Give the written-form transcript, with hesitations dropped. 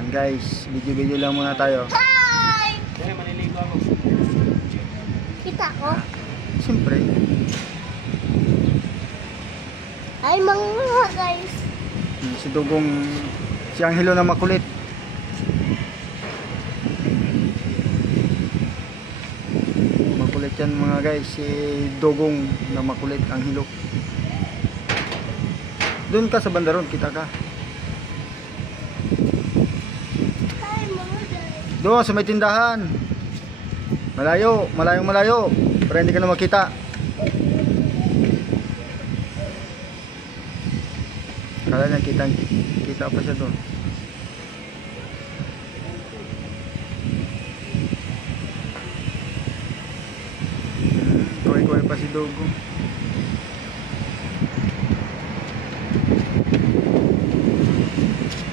Yan guys, video-video lang muna tayo. Hi! Kaya maliligo ako. Kita ko. Siyempre. Ay, mga guys. Si Dugong, si Angelo na makulit. Makulit yan mga guys, si Dugong na makulit, Angelo. Doon ka sa bandaron, kita ka. Hi, mga guys. Doon sa may tindahan. Malayo, malayo. Para hindi ka na makita. Kala niya kita pa siya doon. Kuhay-kuhay pa si Dugong.